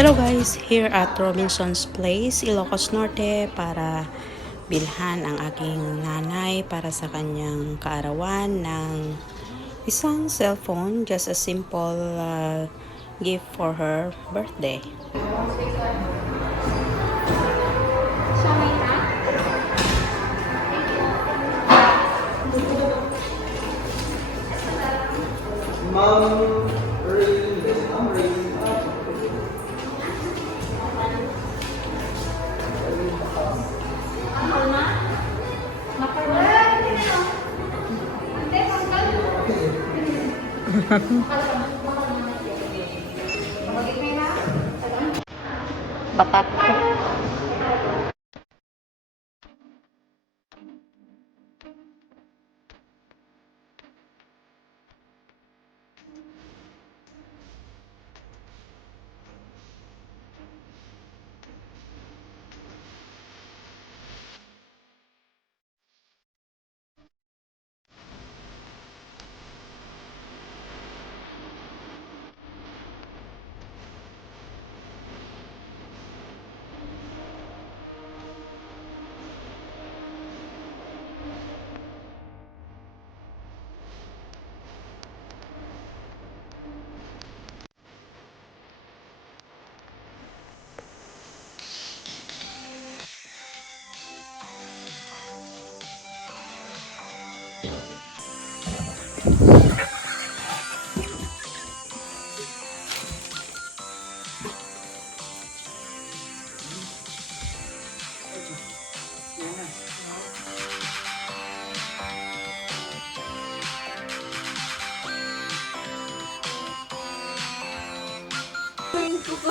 Hello guys, here at Robinson's Place, Ilocos Norte para bilhan ang aking nanay para sa kanyang kaarawan ng isang cellphone, just a simple gift for her birthday. Mom, Batak.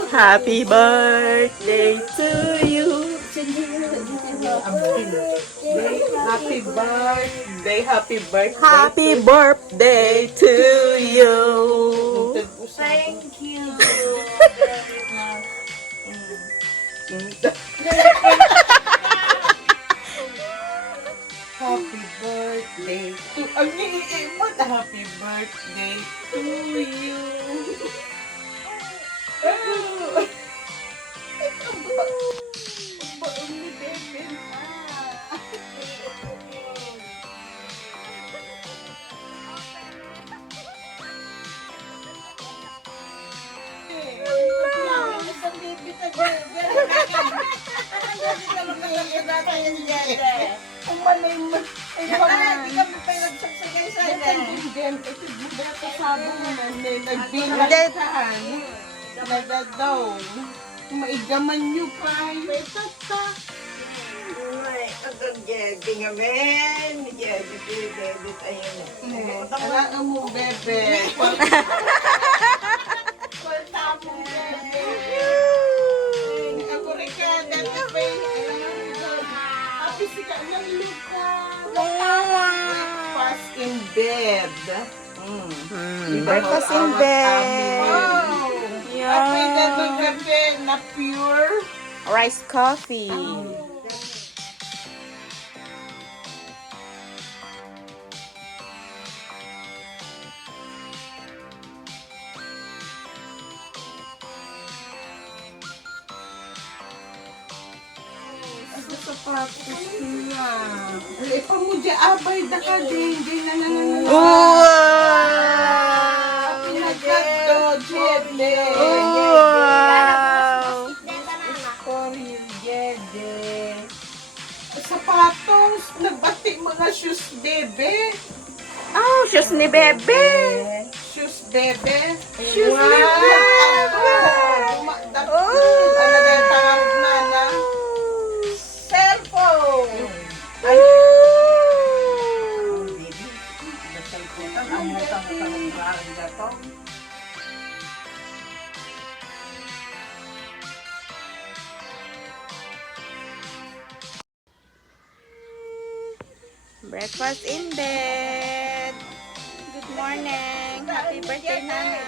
Happy birthday to you. happy birthday, happy birthday. Happy birthday to you. Thank you. Happy birthday to... Ang iiimot, happy birthday to you. Oh. Baon ni Bebe na. Ang malay mo. Ay, di kami pa nagsagsagay sa din. Ito, buda ka sabong na nagbilang saan. Nagadaw. Maigaman nyo pa. May tata. Ang Jedi nga, men. Jedi tayo na. Alaan mo, Bebe. Kulta mo, bebe. Ako rin ka. Dati pa yung happy sika ng luka. Breakfast in bed. Breakfast in bed. Wow. Yeah. At may gabi na pure. Rice coffee. Asa sa platos niya. Ipamudya abay da ka din. Di na Wow! Pinagkado, Jede. Wow! Korean Jede. Sapatos. Nagbati mga shoes, bebe. Oh, shoes ni Bebe. Shoes, bebe. Shoes ni Bebe. Dumadapit. Ano na yung tawag na na? Cellphone. Ay, Breakfast in bed. Good morning. Happy birthday, Nanay.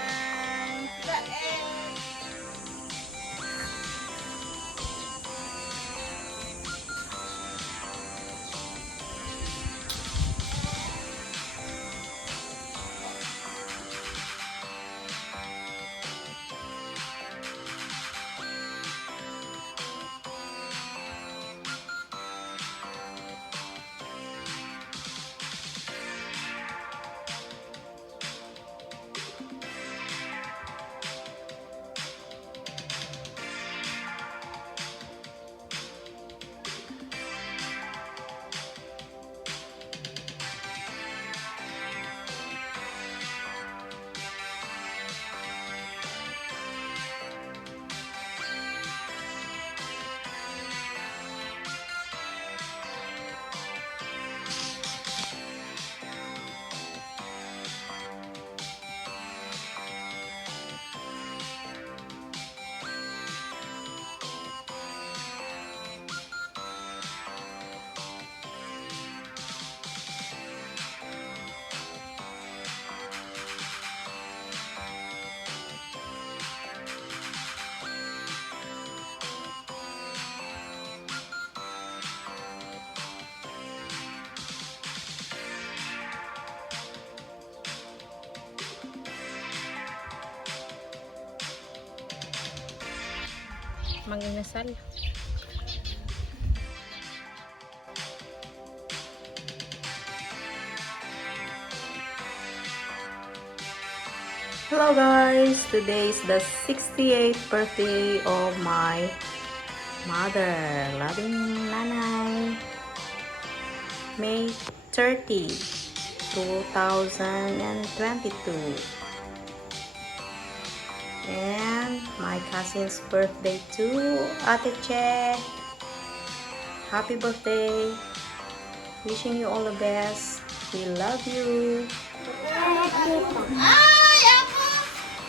Mag-inasal. Hello guys! Today is the 68th birthday of my mother, loving Nanay. May 30, 2022. And my cousin's birthday too, Ate Che. Happy birthday! Wishing you all the best. We love you. Ay, ako!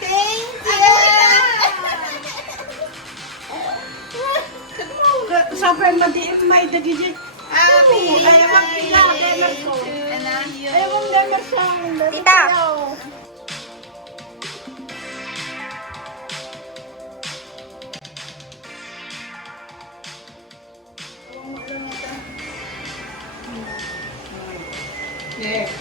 Thank you! Sabi madiin may dagijit. Happy! Ayawang pila, Demerson. Ayawang Demerson. Tita! Yes.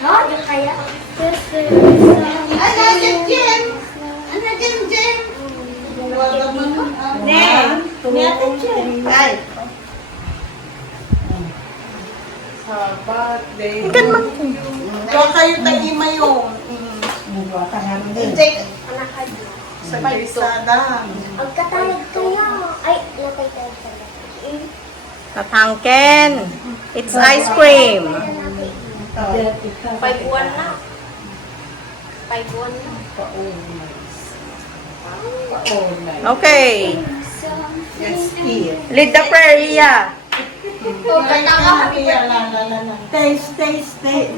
Ano, Jem? Ano, Jem? Ay. Sabat, day. Ikan man. Ikaw kayo tagima yun. Check. Sa Parisada. Pagkatayag kayo. Ay, lakay tayo pala. Tatangken. It's ice cream. 5-1 na. 5-1 na. Okay. Yes, eat. Lead the prayer, Iya. Taste.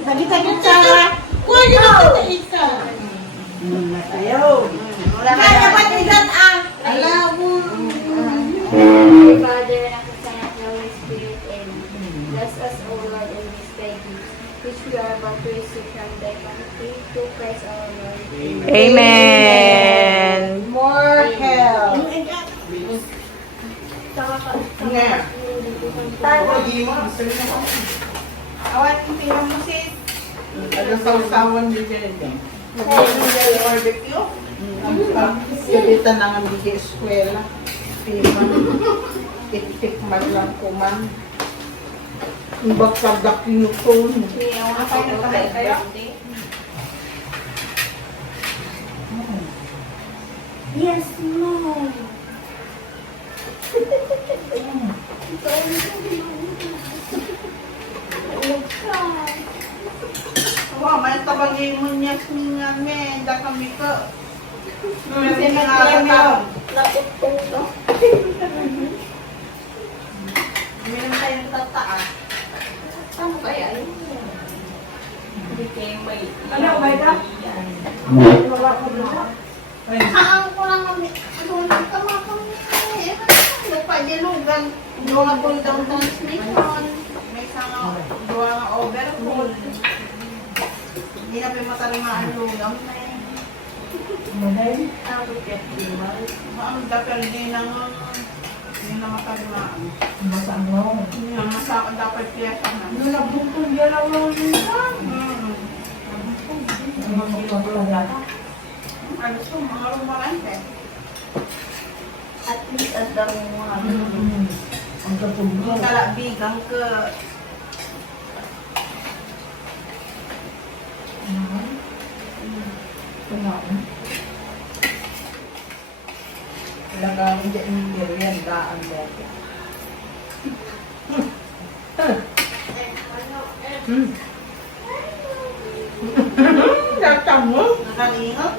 Tagi-tagi Sarah. Kuha yun ang isa. Ayaw. Kaya ba't ilan ang? Alaw mo. Holy Father, and of the Son, and of the Holy Spirit, Amen. Bless us, O Lord, in this thy gift, which we are about to receive from thy bounty, through Christ our Lord. Amen. More help. Nga. Awat yung pira mo sis. Ano sa usawan niyo dyan? Mag-enjoy barbecue. Sabitan na nga bigay eskwela. Tip-tip man lang kuman. Ibang sagdak yung phone. Yes, no. Wow, may tabagay mo niya nga me. Da kami ko. Meron tayong tataan. Ano kaya yun? Ano ba ito? Ang ko lang ang nagkamakang Nagpadilugan. Duwa nga down transmission. May sama duwa nga overhaul. Hindi na pa matarimaan lugaw na eh. Ang dapat din ang hindi na matarimaan. Hindi na masakot dapat kaya ka na. Ano nabukod yan ang ano ito, mga rumarante. at least at the mga Ang kalabigang ka. Talagang hindi yan daan dito. Tata mo? Nakalingot?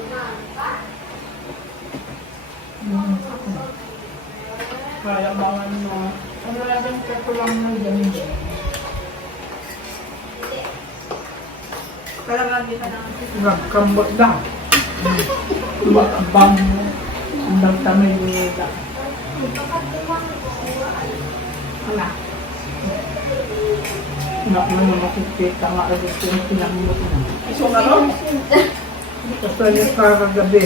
Kaya bangan mo. Ano lang ko lang ng ganun. Talagang di ka lang. Nagkambot lang. Makabang mo. Ang nagtamay nila. Wala. Nak mo makikita nga agad yung pinamot na. Iso nga ron? Kasi yung karagabi.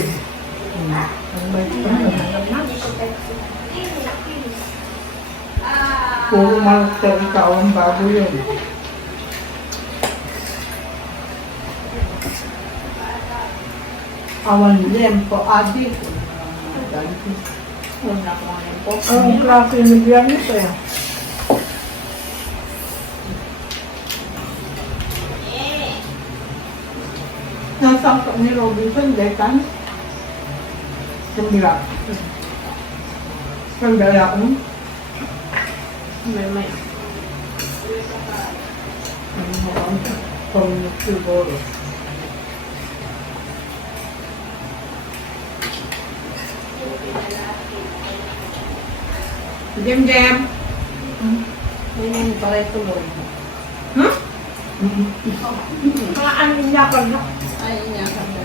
Ang may pangalan na. Puro manok sa ikaw ang bago yun. Awan lempo, adi. Una ko nga po. Ang klase ng biyan ito eh. Nasangkap ni Robinson, dekan. Sandira. Sandira ko. May. Kung siguro. Jem. Ganyan pala tuloy. Mga ano niya ka na. Ayun niya kami.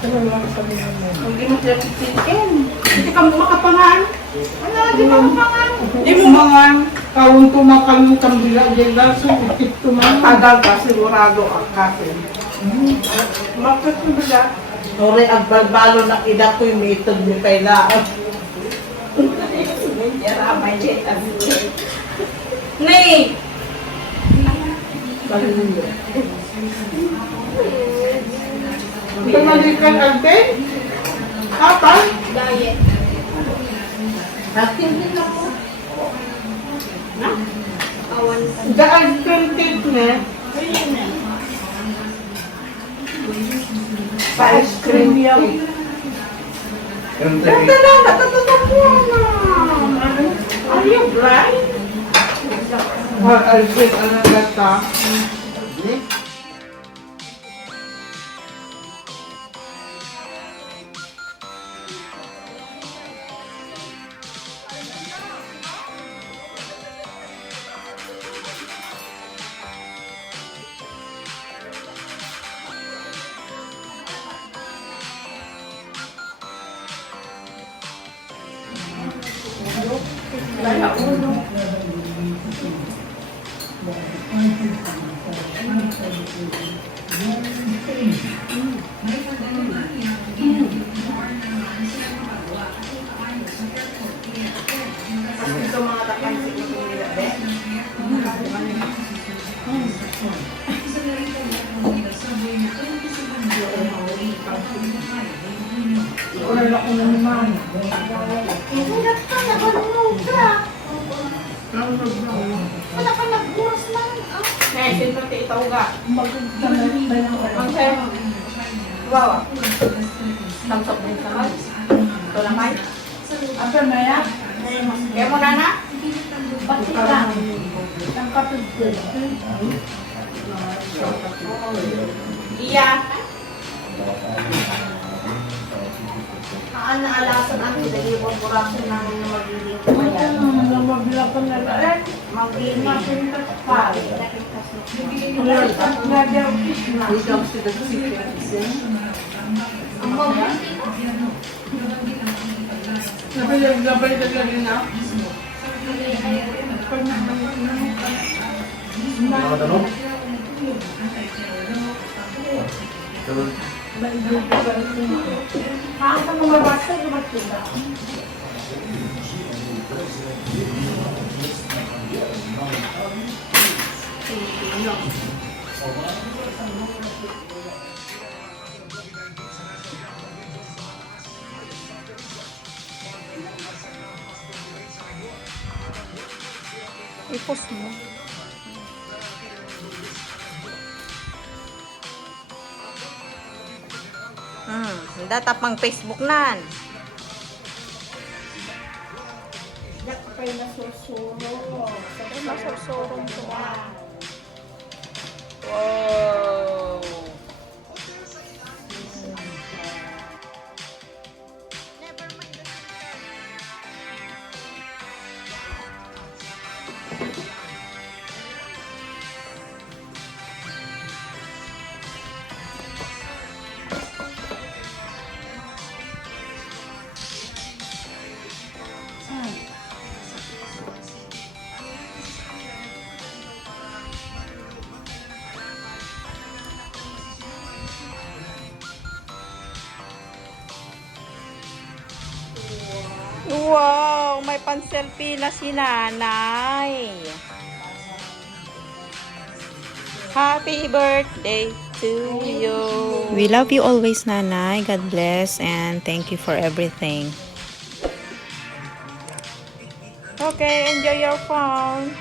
Kung di mo sila chicken, hindi ka makapangan. Ano, di ka makapangan. Di mo mangan. Kawang tumakal mo kang bila dyan lang, so ikit tumakal. Tagal ka, sigurado ang kasi. Bakit mo bila? Sorry, ang balbalo na ida ko yung mitod ni kailangan. Yaramay siya tabi. Nay! Tumalikan agden? Apa? Diet. Akin din ako. Awan. Daan content na. Pa-ice cream yan. Ganda lang, natatatak mo na. Are you blind? Alfred, ano gata? Wala ko naman. Wala ka nagburas lang. Nay, sino ti itaw ga? Ang sa'yo. Wawa. Samsok din sa mag. Ito lang ay. Asa na yan? Kaya mo na na? Pati lang. Ang kapit ko. Iya. Aan naalasan ang dalawang buraso ng magiging kumayan. Namabila ka na lang. Magiging Pa. nakikas na. Ikaw si the secret. Ang mabuti ko. Nabay rin na. Kaan ka mamabasa, lumating ka. I-post mo. Data pang Facebook nan. Yak pa yung nasusuro. Nasusurong to. Wow. Wow, may pan-selfie na si Nanay. Happy birthday to you. We love you always, Nanay. God bless and thank you for everything. Okay, enjoy your phone.